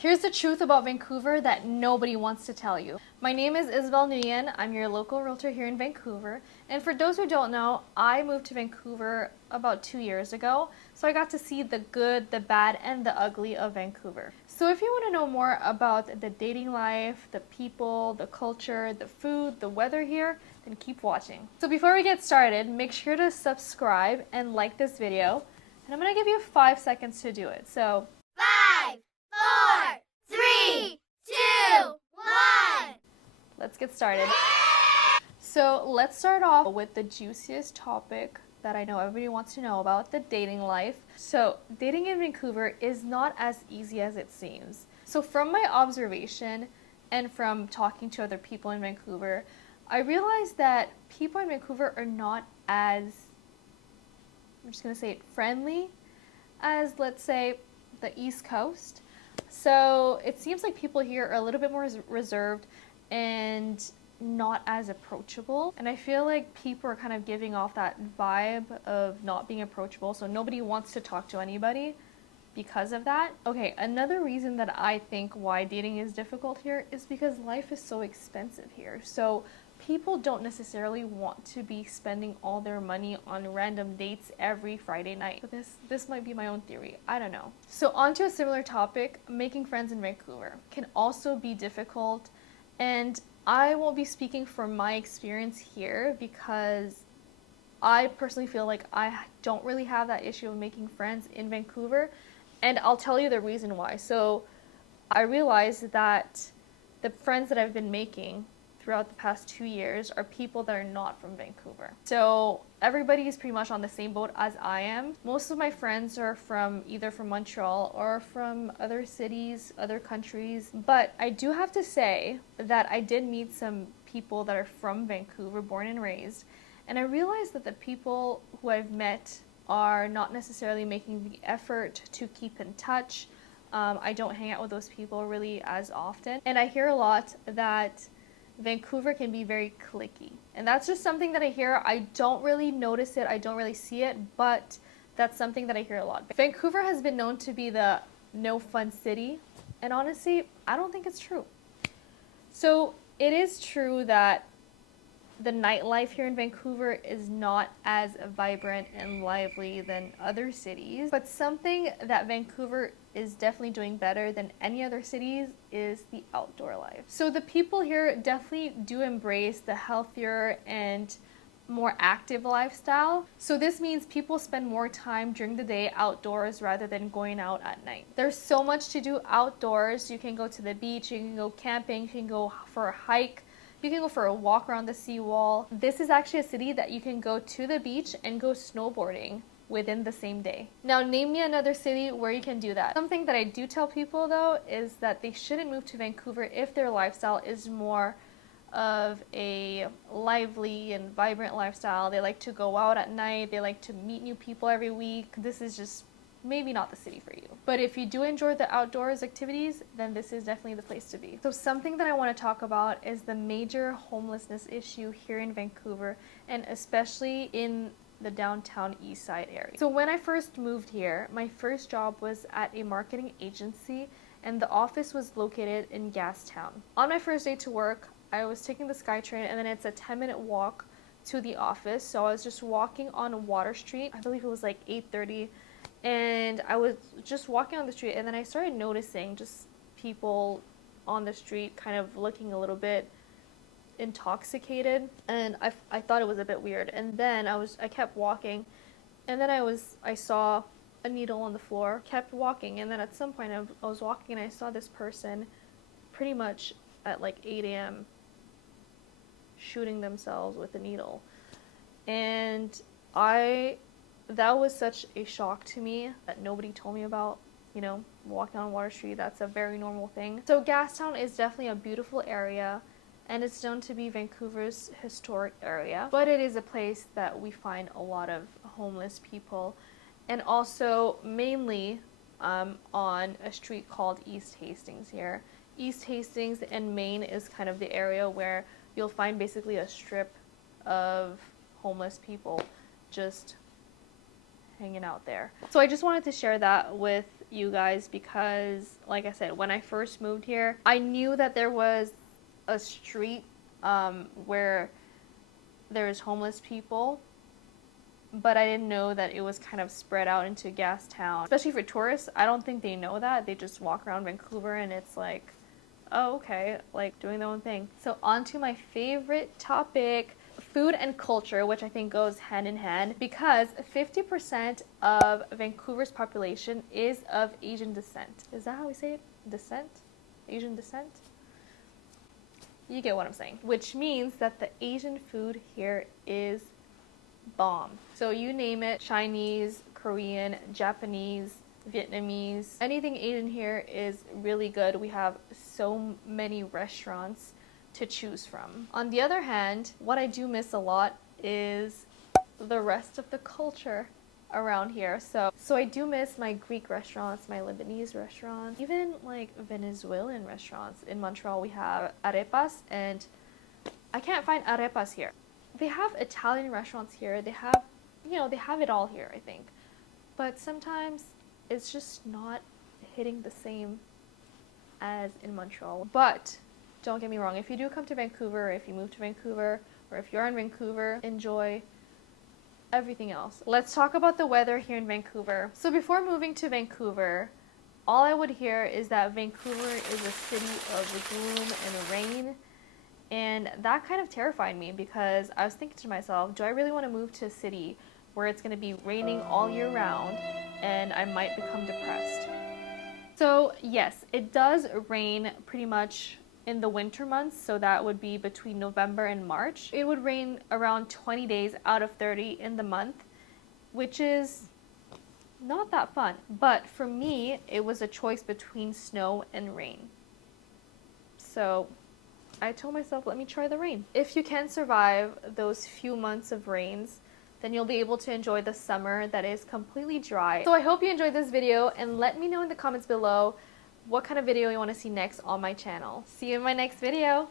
Here's the truth about Vancouver that nobody wants to tell you. My name is Isabelle Nguyen. I'm your local realtor here in Vancouver. And for those who don't know, I moved to Vancouver about 2 years ago. So I got to see the good, the bad, and the ugly of Vancouver. So if you want to know more about the dating life, the people, the culture, the food, the weather here, then keep watching. So before we get started, make sure to subscribe and like this video. And I'm going to give you 5 seconds to do it. So 5, 4, 3, 2, 1. let's get started. So let's start off with the juiciest topic that I know everybody wants to know about, the dating life. So dating in Vancouver is not as easy as it seems. So from my observation and from talking to other people in Vancouver, I realized that people in Vancouver are not as, I'm just going to say it, friendly as, let's say, the East Coast. So it seems like people here are a little bit more reserved and not as approachable. And I feel like people are kind of giving off that vibe of not being approachable. So nobody wants to talk to anybody because of that. Okay, another reason that I think why dating is difficult here is because life is so expensive here. So people don't necessarily want to be spending all their money on random dates every Friday night. So this might be my own theory. I don't know. So on to a similar topic, making friends in Vancouver can also be difficult. And I won't be speaking from my experience here because I personally feel like I don't really have that issue of making friends in Vancouver. And I'll tell you the reason why. So I realized that the friends that I've been making throughout the past 2 years are people that are not from Vancouver. So everybody is pretty much on the same boat as I am. Most of my friends are from either from Montreal or from other cities, other countries. But I do have to say that I did meet some people that are from Vancouver, born and raised. And I realized that the people who I've met are not necessarily making the effort to keep in touch. I don't hang out with those people really as often. And I hear a lot that Vancouver can be very cliquey. And that's just something that I hear. I don't really notice it. I don't really see it, but that's something that I hear a lot. Vancouver has been known to be the no fun city. And honestly, I don't think it's true. So it is true that the nightlife here in Vancouver is not as vibrant and lively than other cities, but something that Vancouver is definitely doing better than any other cities is the outdoor life. So the people here definitely do embrace the healthier and more active lifestyle. So this means people spend more time during the day outdoors rather than going out at night. There's so much to do outdoors. You can go to the beach, you can go camping, you can go for a hike, you can go for a walk around the seawall. This is actually a city that you can go to the beach and go snowboarding within the same day. Now name me another city where you can do that. Something that I do tell people though is that they shouldn't move to Vancouver if their lifestyle is more of a lively and vibrant lifestyle. They like to go out at night, they like to meet new people every week. This is just maybe not the city for you. But if you do enjoy the outdoors activities, then this is definitely the place to be. So something that I want to talk about is the major homelessness issue here in Vancouver, and especially in the downtown east side area. So when I first moved here, my first job was at a marketing agency, and the office was located in Gastown. On my first day to work, I was taking the SkyTrain, and then it's a 10-minute walk to the office. So I was just walking on Water Street. I believe it was like 8:30. And I was just walking on the street, and then I started noticing just people on the street kind of looking a little bit intoxicated, and I thought it was a bit weird. And then I kept walking, and then I saw a needle on the floor, kept walking, and then at some point I was walking and I saw this person pretty much at like 8 a.m. shooting themselves with a needle. And that was such a shock to me that nobody told me about. You know, walking on Water Street, that's a very normal thing. So Gastown is definitely a beautiful area, and it's known to be Vancouver's historic area, but it is a place that we find a lot of homeless people, and also mainly on a street called East Hastings here. East Hastings and Main is kind of the area where you'll find basically a strip of homeless people just hanging out there. So I just wanted to share that with you guys because, like I said, when I first moved here, I knew that there was a street where there's homeless people, but I didn't know that it was kind of spread out into Gastown. Especially for tourists, I don't think they know that. They just walk around Vancouver and it's like, oh, okay, like doing their own thing. So on to my favorite topic, food and culture, which I think goes hand in hand because 50% of Vancouver's population is of Asian descent. Is that how we say it? Descent? Asian descent? You get what I'm saying. Which means that the Asian food here is bomb. So you name it, Chinese, Korean, Japanese, Vietnamese, anything Asian here is really good. We have so many restaurants to choose from. On the other hand, what I do miss a lot is the rest of the culture around here. So I do miss my Greek restaurants, my Lebanese restaurants, even like Venezuelan restaurants. In Montreal we have arepas, and I can't find arepas here. They have Italian restaurants here. They have, they have it all here, I think. But sometimes it's just not hitting the same as in Montreal. But don't get me wrong, if you do come to Vancouver, if you move to Vancouver, or if you're in Vancouver, enjoy everything else. Let's talk about the weather here in Vancouver. So before moving to Vancouver, all I would hear is that Vancouver is a city of gloom and rain. And that kind of terrified me because I was thinking to myself, do I really want to move to a city where it's going to be raining all year round and I might become depressed? So yes, it does rain pretty much in the winter months, so that would be between November and March. It would rain around 20 days out of 30 in the month, which is not that fun. But for me, it was a choice between snow and rain. So I told myself, let me try the rain. If you can survive those few months of rains, then you'll be able to enjoy the summer that is completely dry. So I hope you enjoyed this video, and let me know in the comments below what kind of video you want to see next on my channel. See you in my next video.